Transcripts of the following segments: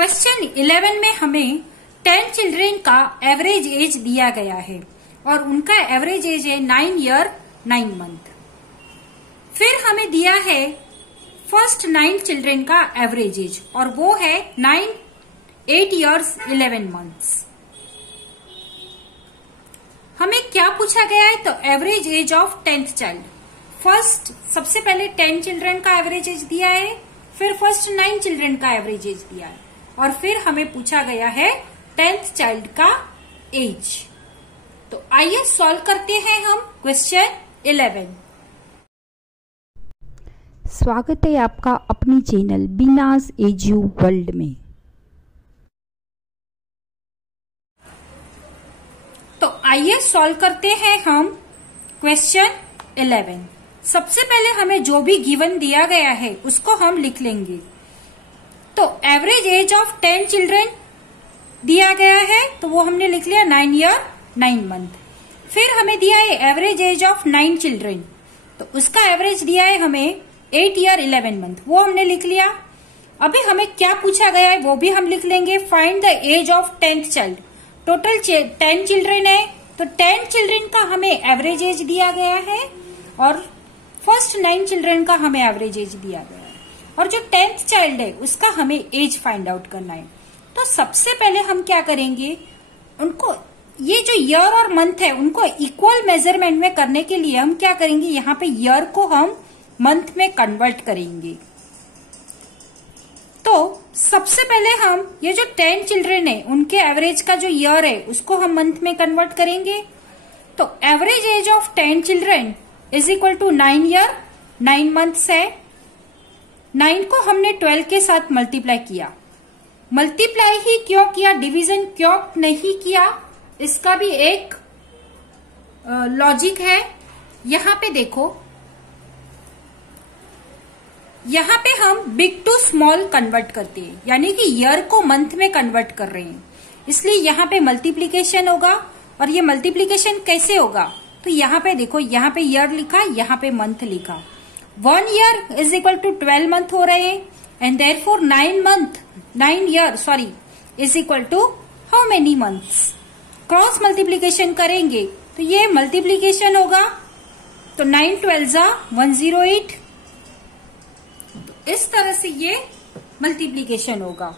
Question 11 में हमें 10 children का एवरेज एज दिया गया है और उनका एवरेज एज है 9 ईयर 9 मंथ। फिर हमें दिया है फर्स्ट 9 चिल्ड्रेन का एवरेज एज और वो है 8 ईयर्स 11 मंथ्स। हमें क्या पूछा गया है? तो average age of 10th child. First सबसे पहले 10 चिल्ड्रेन का एवरेज एज दिया है, फिर फर्स्ट 9 चिल्ड्रेन का एवरेज एज दिया है और फिर हमें पूछा गया है 10th चाइल्ड का एज। तो आइए सॉल्व करते हैं हम क्वेश्चन 11। स्वागत है आपका अपनी चैनल बीनाज एजू वर्ल्ड में। तो आइए सॉल्व करते हैं हम क्वेश्चन 11। सबसे पहले हमें जो भी गिवन दिया गया है उसको हम लिख लेंगे। तो एवरेज एज ऑफ 10 चिल्ड्रेन दिया गया है तो वो हमने लिख लिया 9 ईयर 9 मंथ। फिर हमें दिया है एवरेज एज ऑफ 9 चिल्ड्रेन, तो उसका एवरेज दिया है हमें 8 ईयर 11 मंथ, वो हमने लिख लिया। अभी हमें क्या पूछा गया है वो भी हम लिख लेंगे। Find the age of 10th child. Total 10 children है तो 10 चिल्ड्रेन का हमें एवरेज एज दिया गया है और फर्स्ट 9 चिल्ड्रेन का हमें एवरेज एज दिया गया है और जो 10th चाइल्ड है उसका हमें एज फाइंड आउट करना है। तो सबसे पहले हम क्या करेंगे, उनको ये जो ईयर और मंथ है उनको इक्वल मेजरमेंट में करने के लिए हम क्या करेंगे, यहाँ पे ईयर को हम मंथ में कन्वर्ट करेंगे। तो सबसे पहले हम ये जो 10 चिल्ड्रेन है उनके एवरेज का जो ईयर है उसको हम मंथ में कन्वर्ट करेंगे। तो average age of 10 children is equal to 9 year 9 months है। 9 को हमने 12 के साथ मल्टीप्लाई किया। मल्टीप्लाई ही क्यों किया, डिवीजन क्यों नहीं किया, इसका भी एक लॉजिक है। यहां पे देखो, यहां पे हम बिग टू स्मॉल कन्वर्ट करते हैं, यानी कि ईयर को मंथ में कन्वर्ट कर रहे हैं, इसलिए यहां पे मल्टीप्लीकेशन होगा। और ये मल्टीप्लीकेशन कैसे होगा, तो यहां पे देखो, यहां पे ईयर लिखा, यहां पे मंथ लिखा। 1 year is equal to 12 month हो रहे हैं and therefore 9 year is equal to how many months. Cross multiplication करेंगे तो ये मल्टीप्लीकेशन होगा, तो 9 12 108। तो इस तरह से ये मल्टीप्लीकेशन होगा।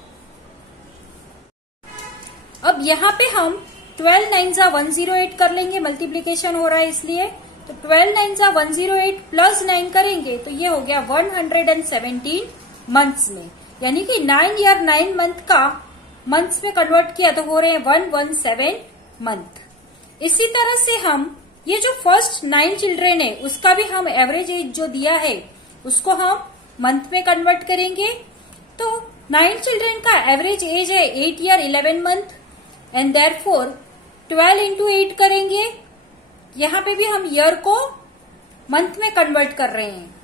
अब यहाँ पे हम 12 9 108 कर लेंगे, मल्टीप्लीकेशन हो रहा है इसलिए। तो 12 9 108 प्लस 9 करेंगे तो ये हो गया 117 मंथ्स में, यानी कि 9 ईयर 9 मंथ का मंथ्स में कन्वर्ट किया तो हो रहे हैं 117 मंथ। इसी तरह से हम ये जो फर्स्ट 9 चिल्ड्रेन है उसका भी हम एवरेज एज जो दिया है उसको हम मंथ में कन्वर्ट करेंगे। तो 9 चिल्ड्रेन का एवरेज एज है 8 year 11 month and therefore 12 into 8 करेंगे। यहां पे भी हम ईयर को मंथ में कन्वर्ट कर रहे हैं,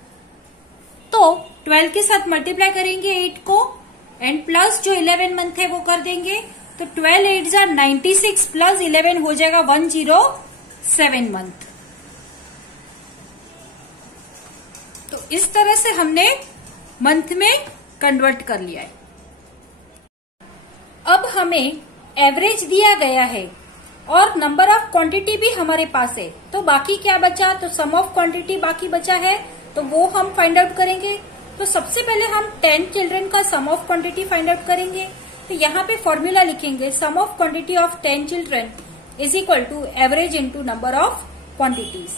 तो 12 के साथ मल्टीप्लाई करेंगे 8 को एंड प्लस जो 11 मंथ है वो कर देंगे। तो 12 8 96 प्लस 11 हो जाएगा 107 मंथ। तो इस तरह से हमने मंथ में कन्वर्ट कर लिया है। अब हमें एवरेज दिया गया है और नंबर ऑफ क्वांटिटी भी हमारे पास है, तो बाकी क्या बचा, तो सम ऑफ क्वांटिटी बाकी बचा है, तो वो हम फाइंड आउट करेंगे। तो सबसे पहले हम 10 चिल्ड्रेन का sum of quantity find out करेंगे। तो यहाँ पे फॉर्मूला लिखेंगे, sum of quantity of 10 children is equal to average into number of quantities.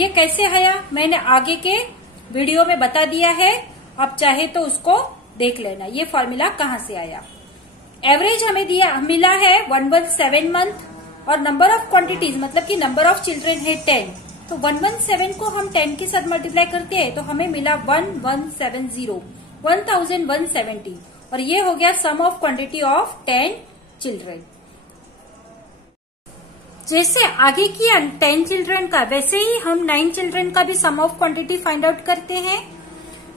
ये कैसे आया मैंने आगे के वीडियो में बता दिया है, आप चाहे तो उसको देख लेना ये फॉर्मूला कहाँ से आया। एवरेज हमें मिला है 117 मंथ और नंबर ऑफ क्वांटिटीज मतलब कि नंबर ऑफ चिल्ड्रेन है 10, तो 117 को हम 10 के साथ मल्टीप्लाई करते हैं तो हमें मिला 1170 और ये हो गया sum of quantity of 10 children. जैसे आगे किया 10 चिल्ड्रेन का, वैसे ही हम 9 चिल्ड्रेन का भी सम ऑफ क्वांटिटी फाइंड आउट करते हैं।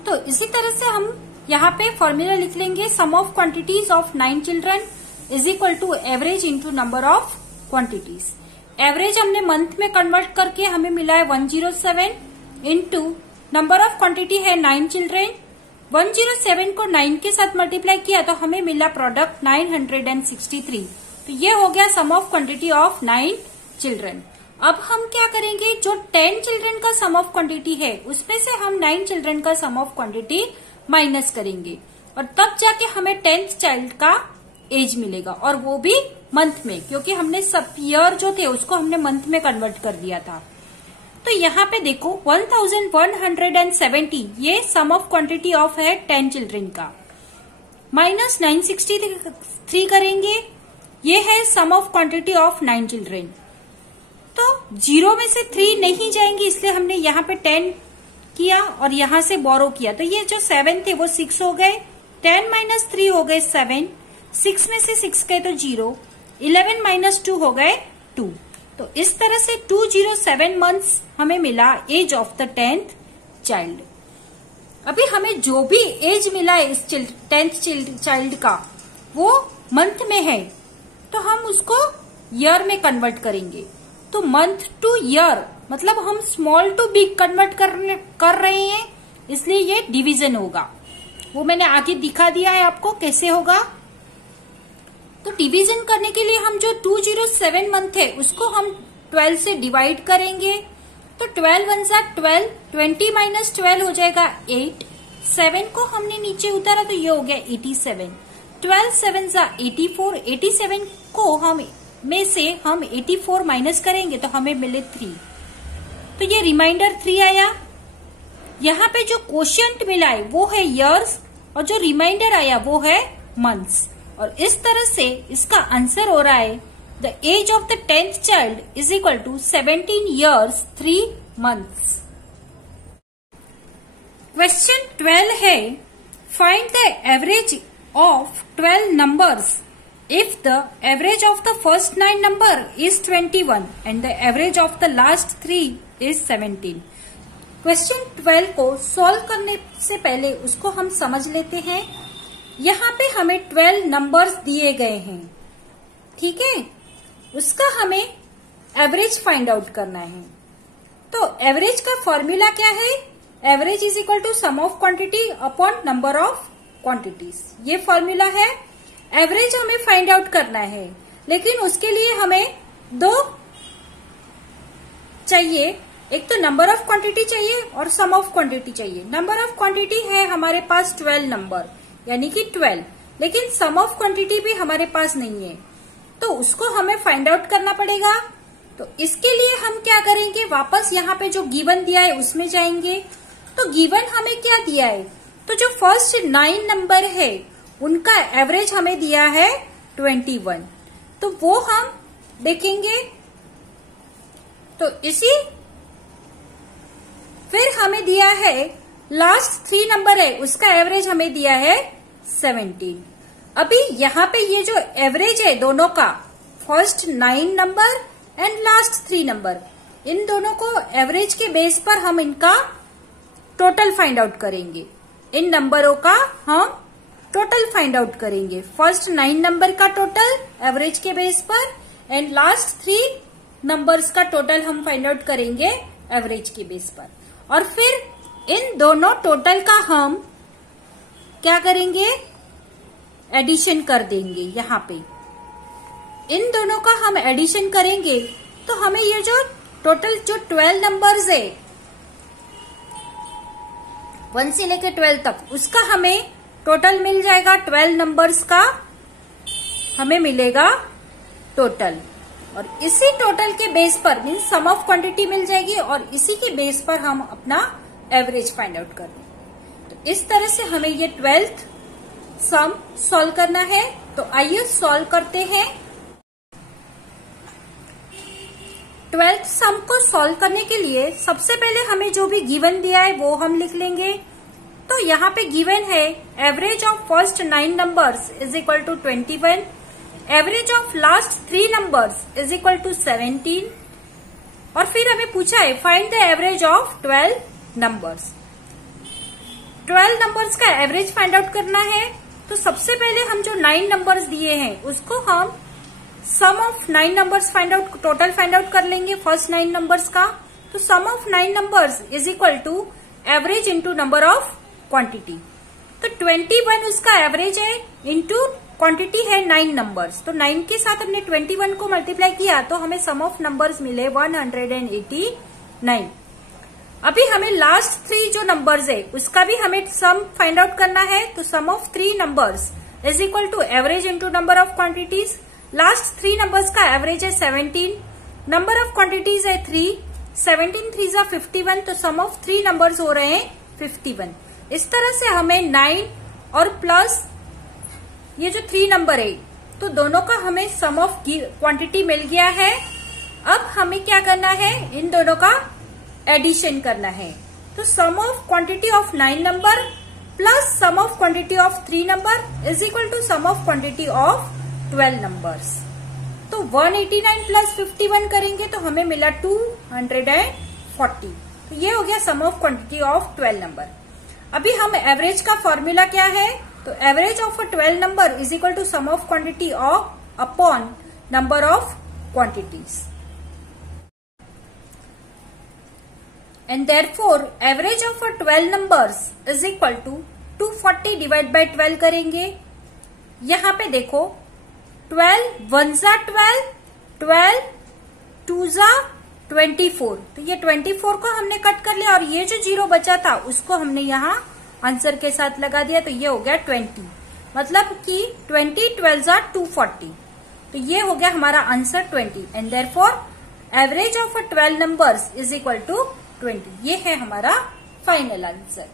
तो इसी तरह से हम यहाँ पे फॉर्मूला लिख लेंगे, sum of quantities of 9 children is equal to average into number of quantities. Average हमने मंथ में कन्वर्ट करके हमें मिला है 107 इंटू नंबर ऑफ क्वांटिटी है 9 चिल्ड्रेन 107 को 9 के साथ मल्टीप्लाई किया तो हमें मिला प्रोडक्ट 963। तो ये हो गया sum of quantity of 9 children. अब हम क्या करेंगे, जो 10 चिल्ड्रन का सम ऑफ क्वांटिटी है उसमें से हम 9 चिल्ड्रन का सम ऑफ क्वांटिटी माइनस करेंगे और तब जाके हमें 10th चाइल्ड का एज मिलेगा, और वो भी मंथ में, क्योंकि हमने सब ईयर जो थे उसको हमने मंथ में कन्वर्ट कर दिया था। तो यहाँ पे देखो 1170 ये सम ऑफ क्वांटिटी ऑफ है 10 चिल्ड्रन का, माइनस 963 करेंगे, ये है सम ऑफ क्वांटिटी ऑफ 9 चिल्ड्रन। तो 0 में से 3 नहीं जाएंगे, इसलिए हमने यहाँ पे 10 किया और यहाँ से बोरो किया, तो ये जो 7 थे वो 6 हो गए, 10 माइनस 3 हो गए 7, 6 में से 6 गए तो 0, 11 माइनस 2 हो गए 2। तो इस तरह से 207 मंथ्स हमें मिला as of the 10th child. अभी हमें जो भी एज मिला है इस 10th चाइल्ड का वो मंथ में है, तो हम उसको ईयर में कन्वर्ट करेंगे। तो मंथ टू ईयर मतलब हम स्मॉल टू बिग कन्वर्ट कर रहे हैं, इसलिए ये डिवीजन होगा, वो मैंने आगे दिखा दिया है आपको कैसे होगा। तो डिवीजन करने के लिए हम जो 207 मंथ है उसको हम 12 से डिवाइड करेंगे। तो 12 वन जा 12, 20 माइनस 12 हो जाएगा 8, 7 को हमने नीचे उतारा तो ये हो गया 87, 12 7 जा 84, 87 को हम में से हम 84 माइनस करेंगे तो हमें मिले 3, तो ये रिमाइंडर 3 आया। यहाँ पे जो क्वोशिएंट मिला है वो है ईयर्स और जो रिमाइंडर आया वो है मंथ्स, और इस तरह से इसका आंसर हो रहा है the age of the 10th child is equal to 17 years 3 months। Question 12 है, find the average of 12 numbers if the average of the first 9 number is 21 and the average of the last 3 is 17। Question 12 को solve करने से पहले उसको हम समझ लेते हैं। यहाँ पे हमें 12 नंबर्स दिए गए हैं, ठीक है, उसका हमें एवरेज फाइंड आउट करना है। तो एवरेज का फॉर्मूला क्या है, average is equal to sum of quantity upon number of quantities, ये फॉर्मूला है। एवरेज हमें फाइंड आउट करना है, लेकिन उसके लिए हमें 2 चाहिए, एक तो नंबर ऑफ क्वांटिटी चाहिए और सम ऑफ क्वांटिटी चाहिए। नंबर ऑफ क्वांटिटी है हमारे पास 12 नंबर यानी कि 12, लेकिन सम ऑफ क्वांटिटी भी हमारे पास नहीं है, तो उसको हमें फाइंड आउट करना पड़ेगा। तो इसके लिए हम क्या करेंगे, वापस यहाँ पे जो गिवन दिया है उसमें जाएंगे। तो गिवन हमें क्या दिया है, तो जो फर्स्ट 9 नंबर है उनका एवरेज हमें दिया है 21, तो वो हम देखेंगे। तो इसी फिर हमें दिया है लास्ट 3 नंबर है उसका एवरेज हमें दिया है 17। अभी यहाँ पे ये जो एवरेज है दोनों का, first 9 number and last 3 number, इन दोनों को एवरेज के बेस पर हम इनका टोटल फाइंड आउट करेंगे। इन नंबरों का हम टोटल फाइंड आउट करेंगे, फर्स्ट 9 नंबर का टोटल एवरेज के बेस पर एंड लास्ट 3 नंबर्स का टोटल हम फाइंड आउट करेंगे एवरेज के बेस पर, और फिर इन दोनों टोटल का हम क्या करेंगे, एडिशन कर देंगे। यहाँ पे इन दोनों का हम एडिशन करेंगे तो हमें ये जो टोटल जो 12 नंबर्स है 1 से लेकर 12 तक, उसका हमें टोटल मिल जाएगा। 12 नंबर्स का हमें मिलेगा टोटल, और इसी टोटल के बेस पर मीन्स सम ऑफ क्वांटिटी मिल जाएगी और इसी के बेस पर हम अपना एवरेज फाइंड आउट कर देंगे। तो इस तरह से हमें ये 12th सम सॉल्व करना है। तो आइए सॉल्व करते हैं। 12th सम को सॉल्व करने के लिए सबसे पहले हमें जो भी गिवन दिया है वो हम लिख लेंगे। तो यहाँ पे गिवन है average of first 9 numbers is equal to 21, average of last 3 numbers is equal to 17, और फिर हमें पूछा है find the average of 12 numbers. 12 numbers का एवरेज फाइंड आउट करना है। तो सबसे पहले हम जो 9 नंबर्स दिए हैं उसको हम sum of 9 numbers find out, total find out कर लेंगे फर्स्ट 9 नंबर्स का। तो sum of 9 numbers is equal to average into number of quantity. तो 21 उसका एवरेज है इंटू क्वांटिटी है 9 नंबर्स। तो 9 के साथ हमने 21 को मल्टीप्लाई किया तो हमें सम ऑफ नंबर्स मिले 189। अभी हमें लास्ट 3 जो नंबर्स है उसका भी हमें सम फाइंड आउट करना है। तो sum of 3 numbers is equal to average into number of quantities. Last 3 numbers का एवरेज है 17, नंबर ऑफ क्वांटिटीज है 3, 17 3 जा 51, तो सम ऑफ 3 नंबर्स हो रहे हैं 51। इस तरह से हमें 9 और प्लस ये जो 3 नंबर है तो दोनों का हमें सम ऑफ क्वांटिटी मिल गया है। अब हमें क्या करना है, इन दोनों का एडिशन करना है। तो sum of quantity of 9 number plus sum of quantity of 3 number is equal to sum of quantity of 12 numbers. तो 189 प्लस 51 करेंगे तो हमें मिला 240। तो ये हो गया sum of quantity of 12 number. अभी हम एवरेज का फॉर्मूला क्या है, तो average of a 12 number is equal to sum of quantity of upon number of quantities. And therefore average of a 12 numbers is equal to 240 divide by 12 करेंगे। यहाँ पे देखो 12 1 जा 12, 12 2 जा 24, तो ये 24 को हमने कट कर लिया और ये जो 0 बचा था उसको हमने यहाँ आंसर के साथ लगा दिया, तो ये हो गया 20। मतलब कि 20 12 जा 240, तो ये हो गया हमारा answer 20। And therefore average of a 12 numbers is equal to 20। ये है हमारा फाइनल आंसर।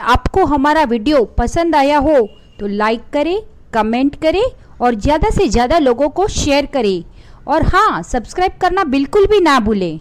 आपको हमारा वीडियो पसंद आया हो तो लाइक करें, कमेंट करें और ज़्यादा से ज़्यादा लोगों को शेयर करें। और हाँ, सब्सक्राइब करना बिल्कुल भी ना भूलें।